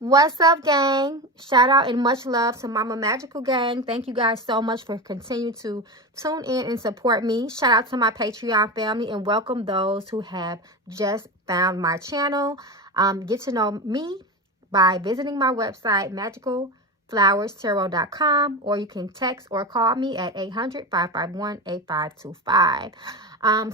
What's up, gang? Shout out and much love to Mama Magical Gang. Thank you guys so much for continuing to tune in and support me. Shout out to my Patreon family and welcome those who have just found my channel. Get to know me by visiting my website, magicalflowerstarot.com, or you can text or call me at 800-551-8525.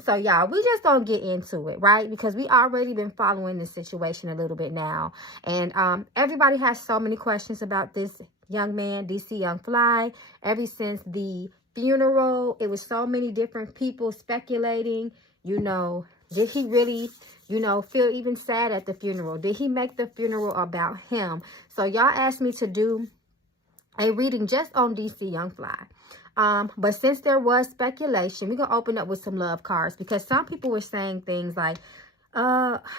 So y'all, we just gonna get into it, right? Because we already been following this situation a little bit now. And everybody has so many questions about this young man, DC Young Fly. Ever since the funeral, it was so many different people speculating, did he really, feel even sad at the funeral? Did he make the funeral about him? So y'all asked me to do a reading just on DC Young Fly. But since there was speculation, we're going to open up with some love cards because some people were saying things like,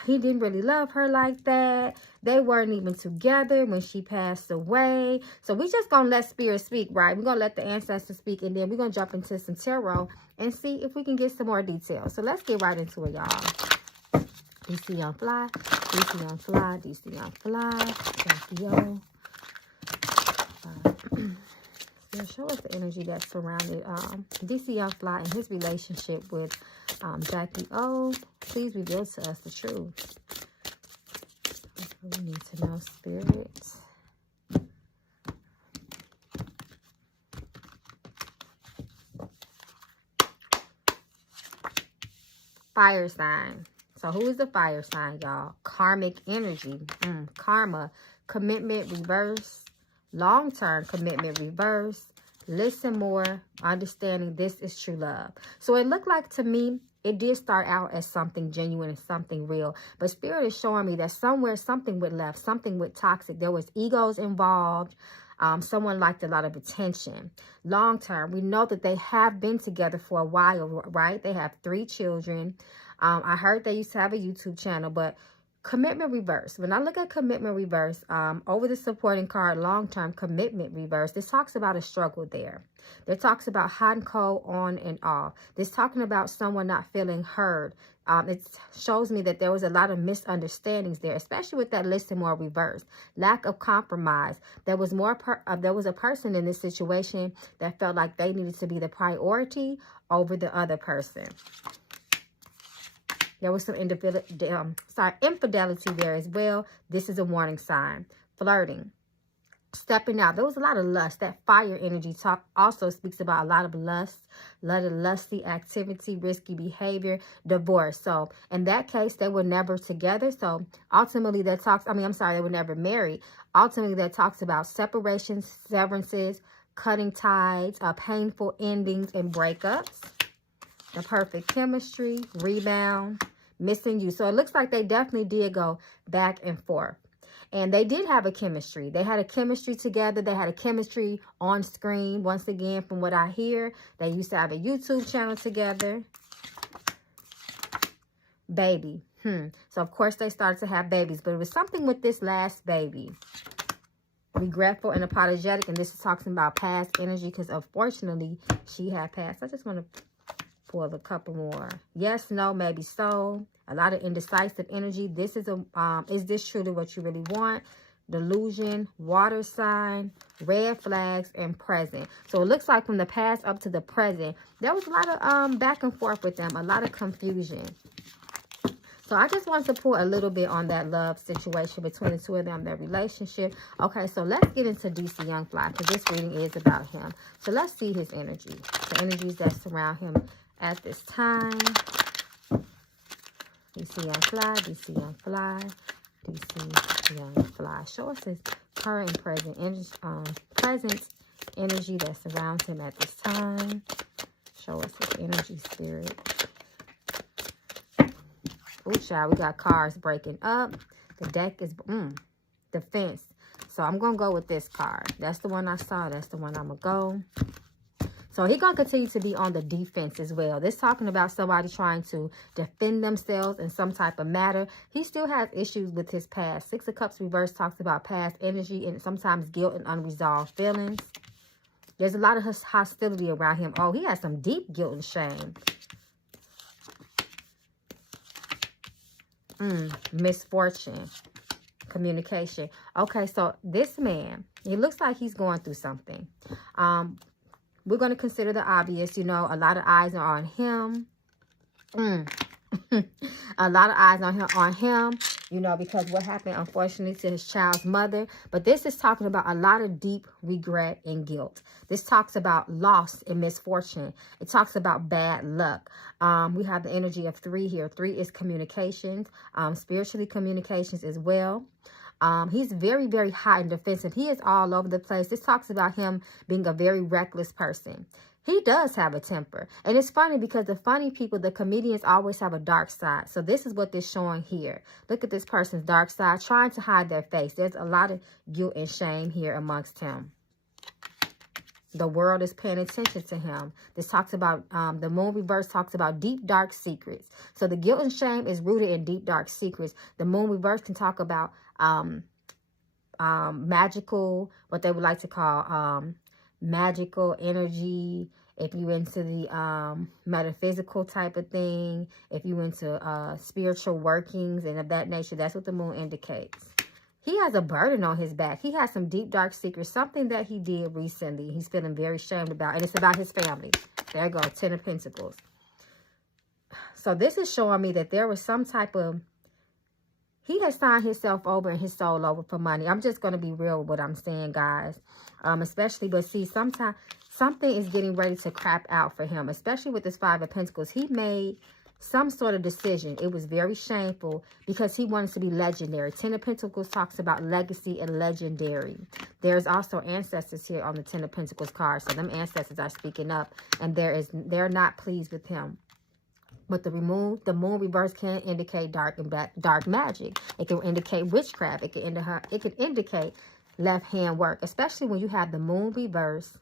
he didn't really love her like that. They weren't even together when she passed away. So we just going to let spirit speak, right? We're going to let the ancestors speak, and then we're going to jump into some tarot and see if we can get some more details. So let's get right into it, y'all. DC Young Fly, DC Young Fly, DC Young Fly, Yo. Show us the energy that surrounded DC Young Fly and his relationship with Jackie O. Please reveal to us the truth. We need to know, Spirit. Fire sign. So who is the fire sign, y'all? Karmic energy. Karma. Commitment reverse. Long-term commitment reverse. Listen more. Understanding this is true love. So it looked like to me, it did start out as something genuine and something real. But Spirit is showing me that somewhere something went left. Something went toxic. There was egos involved. Someone liked a lot of attention. Long-term, we know that they have been together for a while, right? They have 3 children. I heard they used to have a YouTube channel, but commitment reverse. When I look at commitment reverse, over the supporting card, long-term commitment reverse, this talks about a struggle there. There talks about hot and cold, on and off. This talking about someone not feeling heard. It shows me that there was a lot of misunderstandings there, especially with that listen more reverse. Lack of compromise. There was there was a person in this situation that felt like they needed to be the priority over the other person. There was some infidelity there as well. This is a warning sign. Flirting. Stepping out. There was a lot of lust. That fire energy talk also speaks about a lot of lust, a lot of lusty activity, risky behavior, divorce. So in that case, they were never together. So ultimately that talks, they were never married. Ultimately that talks about separations, severances, cutting ties, painful endings, and breakups. The perfect chemistry, rebound, missing you. So it looks like they definitely did go back and forth. And they did have a chemistry. They had a chemistry together. They had a chemistry on screen. Once again, from what I hear, they used to have a YouTube channel together. Baby. So, of course, they started to have babies. But it was something with this last baby. Regretful and apologetic. And this is talking about past energy because, unfortunately, she had passed. I just want to pull a couple more. Yes, no, maybe so. A lot of indecisive energy. This is is this truly what you really want? Delusion, water sign, red flags, and present. So it looks like from the past up to the present, there was a lot of back and forth with them, a lot of confusion. So I just want to pull a little bit on that love situation between the two of them, their relationship. Okay, so let's get into DC Young Fly because this reading is about him. So let's see his energy, the energies that surround him at this time. DC Young Fly, DC Young Fly, DC Young Fly. Show us his current and present energy that surrounds him at this time. Show us his energy, Spirit. Ooh, child, we got cars breaking up. The deck is defense. So I'm going to go with this card. That's the one I saw. That's the one I'm going to go. So he's going to continue to be on the defense as well. This talking about somebody trying to defend themselves in some type of matter. He still has issues with his past. 6 of Cups reverse talks about past energy and sometimes guilt and unresolved feelings. There's a lot of hostility around him. Oh, he has some deep guilt and shame. Misfortune. communication. Okay, so this man, it looks like he's going through something. We're going to consider the obvious. You know, a lot of eyes are on him. A lot of eyes on him, you know, because what happened, unfortunately, to his child's mother. But this is talking about a lot of deep regret and guilt. This talks about loss and misfortune. It talks about bad luck. We have the energy of 3 here. 3 is communications, spiritually communications as well. He's very, very hot and defensive. He is all over the place. This talks about him being a very reckless person. He does have a temper. And it's funny because the funny people, the comedians, always have a dark side. So this is what this is showing here. Look at this person's dark side, trying to hide their face. There's a lot of guilt and shame here amongst him. The world is paying attention to him. This talks about, the moon reverse talks about deep, dark secrets. So the guilt and shame is rooted in deep, dark secrets. The moon reverse can talk about magical, what they would like to call magical energy. If you into the metaphysical type of thing, if you into spiritual workings and of that nature, that's what the moon indicates. He has a burden on his back. He has some deep, dark secrets, something that he did recently. He's feeling very ashamed about, and it's about his family. There you go, 10 of Pentacles. So this is showing me that there was some type of, he has signed himself over and his soul over for money. I'm just going to be real with what I'm saying, guys. Especially, but see, sometimes something is getting ready to crap out for him, especially with this 5 of Pentacles. He made some sort of decision. It was very shameful because he wanted to be legendary. 10 of Pentacles talks about legacy and legendary. There's also ancestors here on the 10 of Pentacles card. So them ancestors are speaking up, and they're not pleased with him. But the moon reverse can indicate dark magic. It can indicate witchcraft. It can indicate left hand work, especially when you have the moon reverse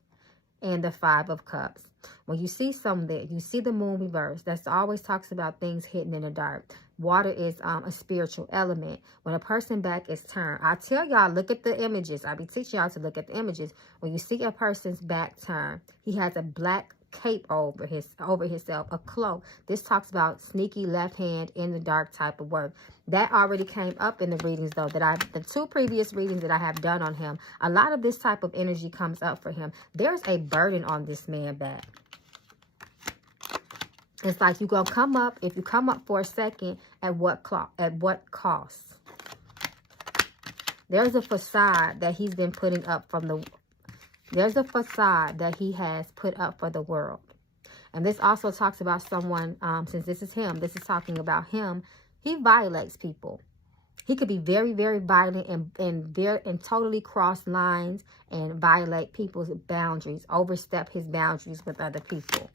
and the 5 of Cups. When you see something, you see the moon reverse, that's always talks about things hidden in the dark. Water is a spiritual element. When a person's back is turned, I tell y'all, look at the images. I be teaching y'all to look at the images. When you see a person's back turned, he has a black cape over himself, a cloak. This talks about sneaky left hand in the dark type of work. That already came up in the readings, though, the 2 previous readings that I have done on him. A lot of this type of energy comes up for him. There's a burden on this man back. It's like you're gonna come up. If you come up for a second, at what cost? There's a facade that he's been putting up from the. There's a facade that he has put up for the world. And this also talks about someone, since this is him, this is talking about him. He violates people. He could be very, very violent and totally cross lines and violate people's boundaries, overstep his boundaries with other people.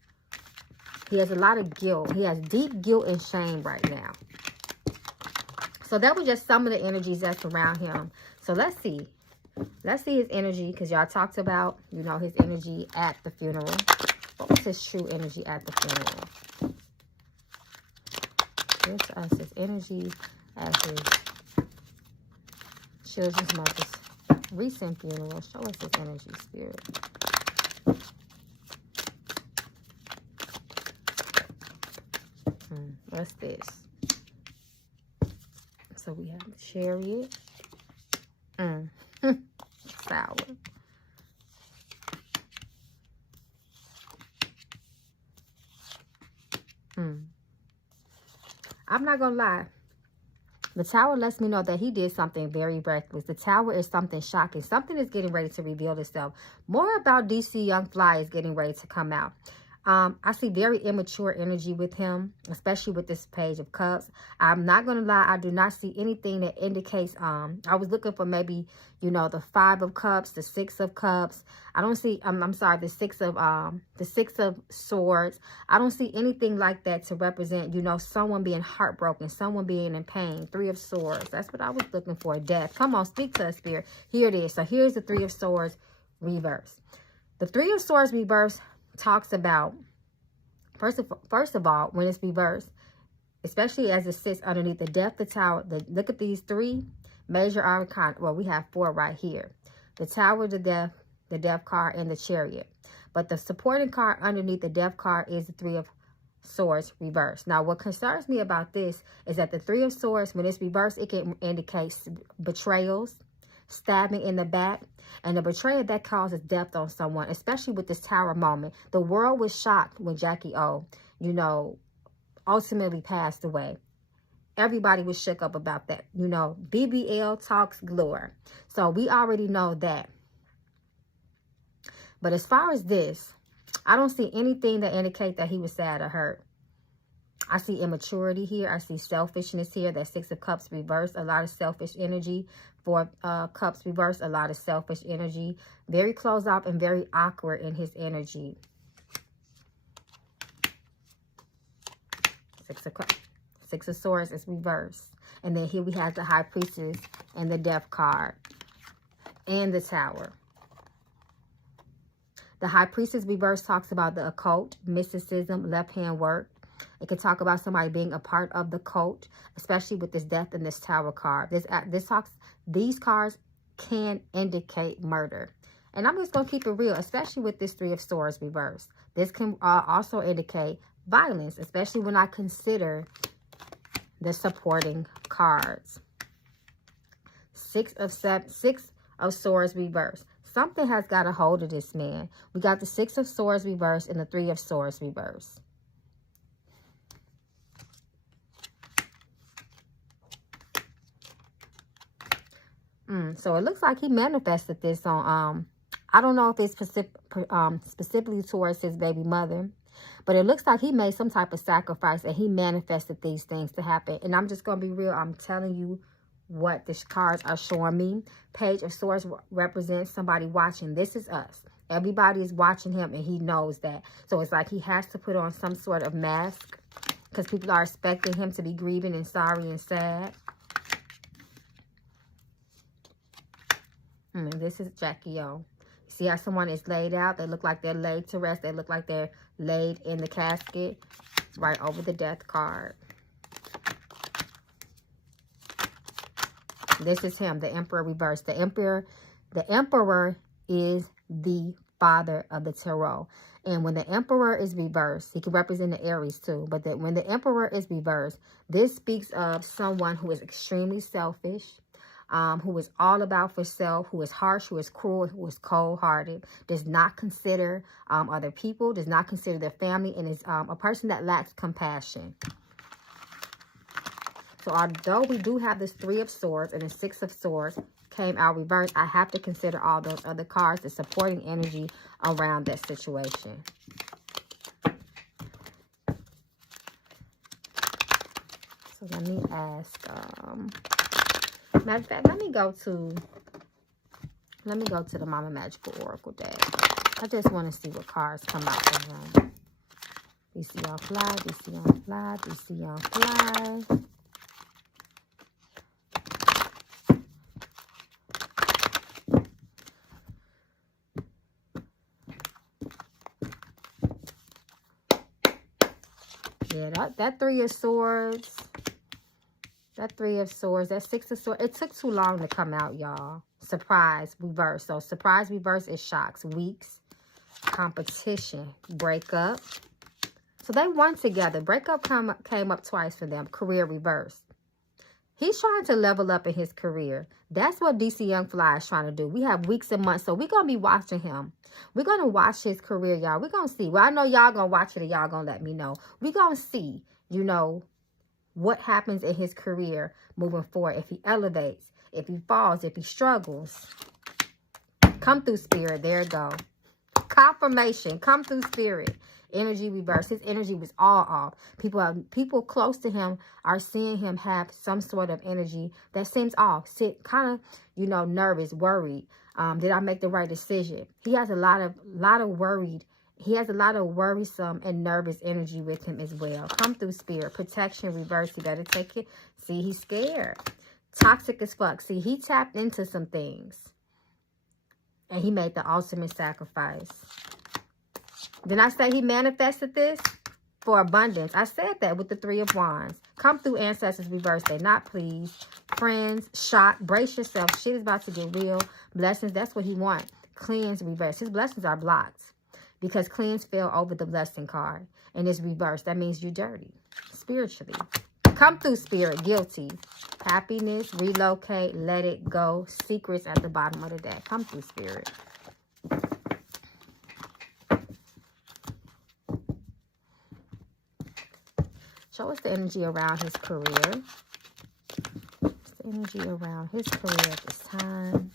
He has a lot of guilt. He has deep guilt and shame right now. So that was just some of the energies that's around him. So let's see. Let's see his energy, because y'all talked about, you know, his energy at the funeral. What was his true energy at the funeral? Give to us his energy at his children's mother's recent funeral. Show us his energy, Spirit. What's this? So we have the Chariot. Sour. I'm not gonna lie. The Tower lets me know that he did something very reckless. The Tower is something shocking. Something is getting ready to reveal itself. More about DC Young Fly is getting ready to come out. I see very immature energy with him, especially with this Page of Cups. I'm not going to lie. I do not see anything that indicates, I was looking for maybe, you know, the 5 of Cups, the 6 of Cups. I don't see, I'm sorry, the 6 of Swords. I don't see anything like that to represent, you know, someone being heartbroken, someone being in pain. 3 of Swords. That's what I was looking for. Death. Come on, speak to us, Spirit. Here it is. So here's the 3 of Swords reverse. The 3 of Swords reverse talks about, first of all, when it's reversed, especially as it sits underneath the Death, the Tower, look at these 3 major arcana. Well, we have 4 right here. The Tower, the Death card, and the Chariot. But the supporting card underneath the Death card is the 3 of Swords reversed. Now, what concerns me about this is that the Three of Swords, when it's reversed, it can indicate betrayals, stabbing in the back, and the betrayal that causes death on someone, especially with this Tower moment. The world was shocked when Jackie O, you know, ultimately passed away. Everybody was shook up about that. You know, BBL talks galore. So we already know that. But as far as this, I don't see anything that indicate that he was sad or hurt. I see immaturity here. I see selfishness here. That Six of Cups reversed. A lot of selfish energy. Four Cups reversed. A lot of selfish energy. Very closed off and very awkward in his energy. Six of Cups. Six of Swords is reversed. And then here we have the High Priestess and the Death card. And the Tower. The High Priestess reverse talks about the occult, mysticism, left-hand work. It could talk about somebody being a part of the cult, especially with this Death and this Tower card. These cards can indicate murder. And I'm just going to keep it real, especially with this Three of Swords reverse. This can also indicate violence, especially when I consider the supporting cards. Six of Swords reverse. Something has got a hold of this man. We got the Six of Swords reverse and the Three of Swords reverse. So it looks like he manifested this on, I don't know if it's specifically towards his baby mother, but it looks like he made some type of sacrifice and he manifested these things to happen. And I'm just going to be real. I'm telling you what these cards are showing me. Page of Swords represents somebody watching. This is us. Everybody is watching him and he knows that. So it's like he has to put on some sort of mask because people are expecting him to be grieving and sorry and sad. This is Jackie O. See how someone is laid out? They look like they're laid to rest. They look like they're laid in the casket right over the Death card. This is him, the Emperor reversed. The Emperor is the father of the tarot. And when the Emperor is reversed, he can represent the Aries too. But when the Emperor is reversed, this speaks of someone who is extremely selfish, who is all about for self, who is harsh, who is cruel, who is cold-hearted, does not consider other people, does not consider their family, and is a person that lacks compassion. So although we do have this Three of Swords and the Six of Swords came out reversed, I have to consider all those other cards, the supporting energy around that situation. So let me ask, matter of fact, let me go to the Mama Magical Oracle deck. I just want to see what cards come out for him. DC on fly, DC on fly, DC on fly. Yeah, that Three of Swords. That Three of Swords, that Six of Swords, it took too long to come out, y'all. Surprise, reverse. So surprise, reverse is shocks, weeks, competition, breakup. So they won together. Breakup came up twice for them. Career reverse. He's trying to level up in his career. That's what DC Young Fly is trying to do. We have weeks and months, so we're going to be watching him. We're going to watch his career, y'all. We're going to see. Well, I know y'all going to watch it and y'all going to let me know. We're going to see, you know, what happens in his career moving forward. If he elevates, if he falls, if he struggles. Come through, Spirit. There you go. Confirmation. Come through, Spirit. Energy reverse. His energy was all off. People close to him are seeing him have some sort of energy that seems off. Kind of, you know, nervous, worried. Did I make the right decision? He has a lot of worried. He has a lot of worrisome and nervous energy with him as well. Come through, Spirit. Protection reverse. You better take it. See, he's scared. Toxic as fuck. See, he tapped into some things. And he made the ultimate sacrifice. Didn't I say he manifested this? For abundance. I said that with the Three of Wands. Come through, ancestors reverse. They're not pleased. Friends, shock. Brace yourself. Shit is about to get real. Blessings. That's what he wants. Cleanse reverse. His blessings are blocked. because cleanse fell over the blessing card. And it's reversed. That means you're dirty spiritually. Come through, spirit. Guilty. Happiness. Relocate. Let it go. Secrets at the bottom of the deck. Come through, spirit. Show us the energy around his career. What's the energy around his career at this time?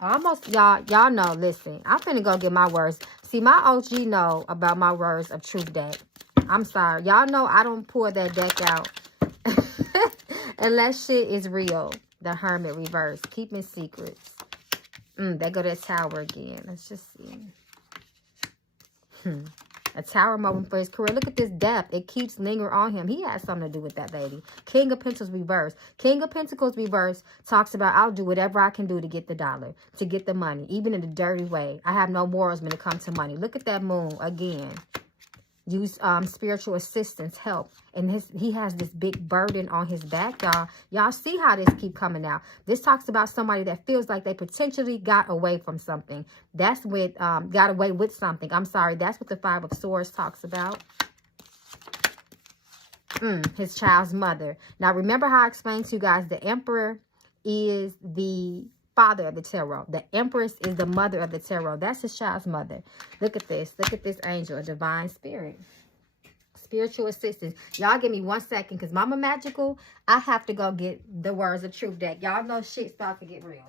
Almost, y'all know, listen, I'm finna go get my words. See, my OG know about my words of truth deck. I'm sorry. Y'all know I don't pour that deck out unless shit is real. The Hermit reverse. Keeping secrets. There go that Tower again. Let's just see. A Tower moment for his career. Look at this depth. It keeps lingering on him. He has something to do with that, baby. King of Pentacles reverse. King of Pentacles reverse talks about, I'll do whatever I can do to get the dollar, to get the money, even in a dirty way. I have no morals when it comes to money. Look at that moon again. Use spiritual assistance, help. And he has this big burden on his back, y'all. Y'all see how this keep coming out. This talks about somebody that feels like they potentially got away from something. That's with, got away with something. I'm sorry. That's what the Five of Swords talks about. His child's mother. Now, remember how I explained to you guys, the Emperor is the father of the tarot. The Empress is the mother of the tarot. That's his child's mother. Look at this. Look at this angel, a divine spirit. Spiritual assistance. Y'all give me 1 second because Mama Magical, I have to go get the words of truth deck. Y'all know shit's about to get real.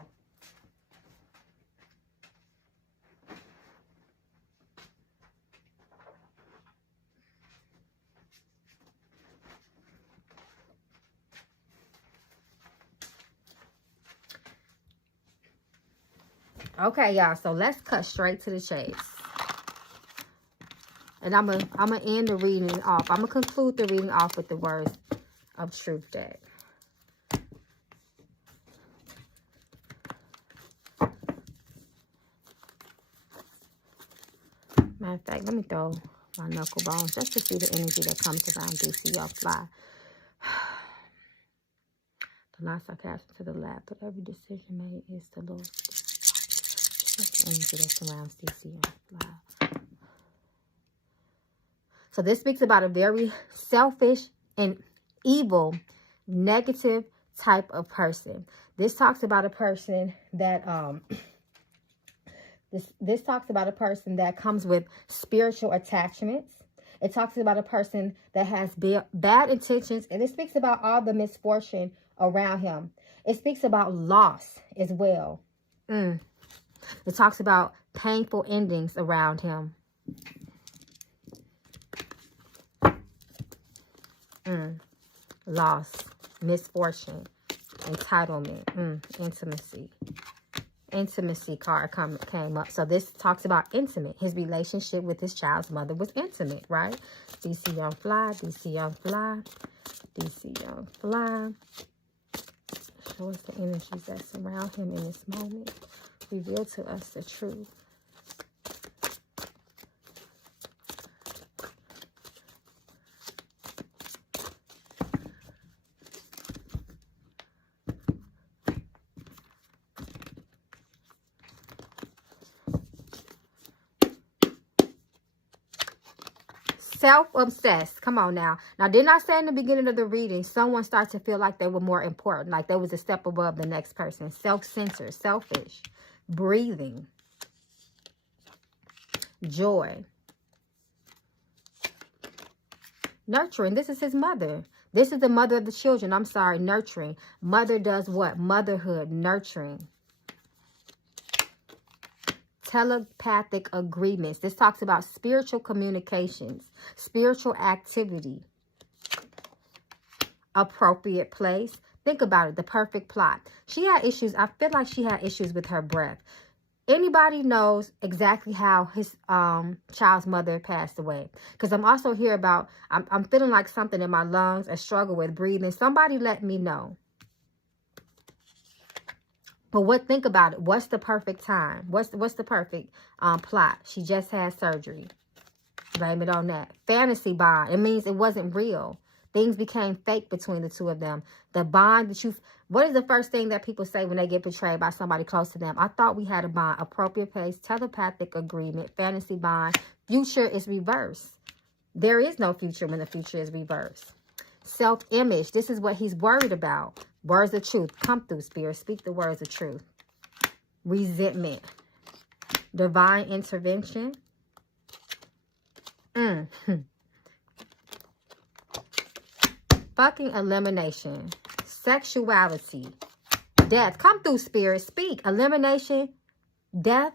Okay, y'all. So let's cut straight to the chase. And I'm gonna end the reading off. I'm gonna conclude the reading off with the words of truth deck. Matter of fact, let me throw my knuckle bones just to see the energy that comes around DC y'all fly. The last I cast into the lab, but every decision made is the Lord. That's the energy that surrounds DC y'all fly. So this speaks about a very selfish and evil, negative type of person. This talks about a person that this talks about a person that comes with spiritual attachments. It talks about a person that has bad intentions, and it speaks about all the misfortune around him. It speaks about loss as well. It talks about painful endings around him. Loss, misfortune, entitlement, intimacy. Intimacy card came up. So this talks about intimate. His relationship with his child's mother was intimate, right? DC Young Fly, DC Young Fly, DC Young Fly. Show us the energies that surround him in this moment. Reveal to us the truth. Self-obsessed. Come on now. Now, didn't I say in the beginning of the reading, someone starts to feel like they were more important, like they was a step above the next person. Self-centered, selfish, breathing, joy, nurturing. This is his mother. This is the mother of the children. I'm sorry, nurturing. Mother does what? Motherhood, nurturing. Telepathic agreements. This talks about spiritual communications, spiritual activity, appropriate place. Think about it, the perfect plot. She had issues. I feel like she had issues with her breath. Anybody knows exactly how his child's mother passed away? Because I'm also here about, I'm feeling like something in my lungs, a struggle with breathing. Somebody let me know. But think about it. What's the perfect time? What's the perfect plot? She just had surgery. Blame it on that. Fantasy bond. It means it wasn't real. Things became fake between the two of them. The bond that you... What is the first thing that people say when they get betrayed by somebody close to them? I thought we had a bond. Appropriate pace, telepathic agreement, fantasy bond. Future is reversed. There is no future when the future is reversed. Self-image. This is what he's worried about. Words of truth. Come through, Spirit. Speak the words of truth. Resentment. Divine intervention. Fucking elimination. Sexuality. Death. Come through, Spirit. Speak. Elimination. Death.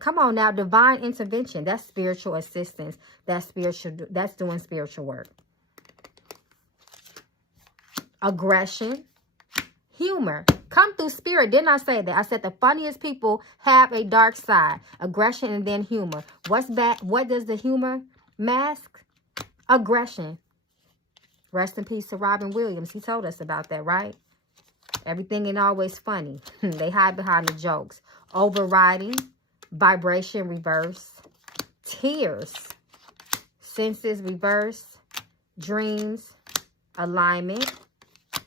Come on now. Divine intervention. That's spiritual assistance. That's doing spiritual work. Aggression. Humor. Come through, Spirit. Didn't I say that? I said the funniest people have a dark side. Aggression and then humor. What's bad? What does the humor mask? Aggression. Rest in peace to Robin Williams. He told us about that, right? Everything ain't always funny. They hide behind the jokes. Overriding. Vibration reverse. Tears. Senses reverse. Dreams. Alignment.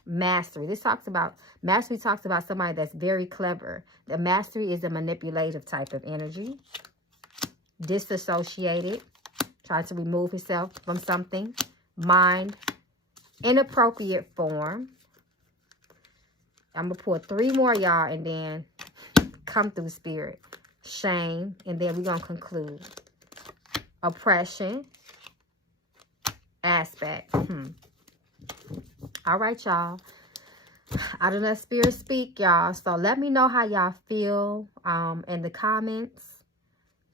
Mastery. This talks about... Mastery talks about somebody that's very clever. The mastery is a manipulative type of energy. Disassociated. Trying to remove himself from something. Mind. Inappropriate form. I'm going to pull 3 more, y'all, and then come through, Spirit. Shame. And then we're going to conclude. Oppression. Aspect. All right, y'all. I don't know, Spirit speak, y'all. So let me know how y'all feel in the comments.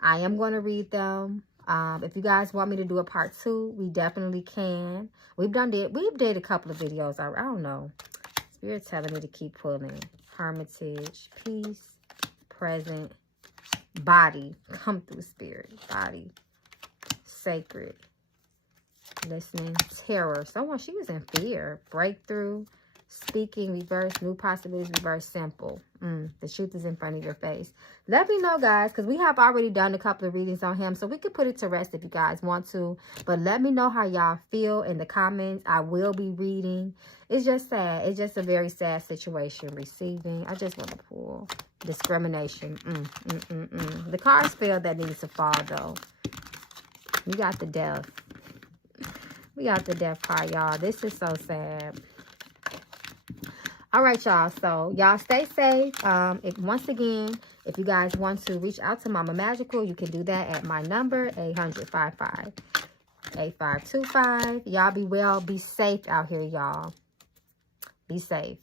I am going to read them. If you guys want me to do a part 2, we definitely can. We did a couple of videos. I don't know. Spirit telling me to keep pulling. Hermitage, peace, present, body. Come through, Spirit. Body, sacred, listening, terror. Someone, she was in fear. Breakthrough. Speaking, reverse, new possibilities, reverse, simple. The truth is in front of your face. Let me know, guys, because we have already done a couple of readings on him, so we could put it to rest if you guys want to. But let me know how y'all feel in the comments. I will be reading. It's just sad. It's just a very sad situation. Receiving. I just want to pull. Discrimination. The cards feel that needs to fall, though. We got the death. We got the death card, y'all. This is so sad. All right, y'all. So, y'all stay safe. Once again, if you guys want to reach out to Mama Magical, you can do that at my number, 800-55-8525. Y'all be well. Be safe out here, y'all. Be safe.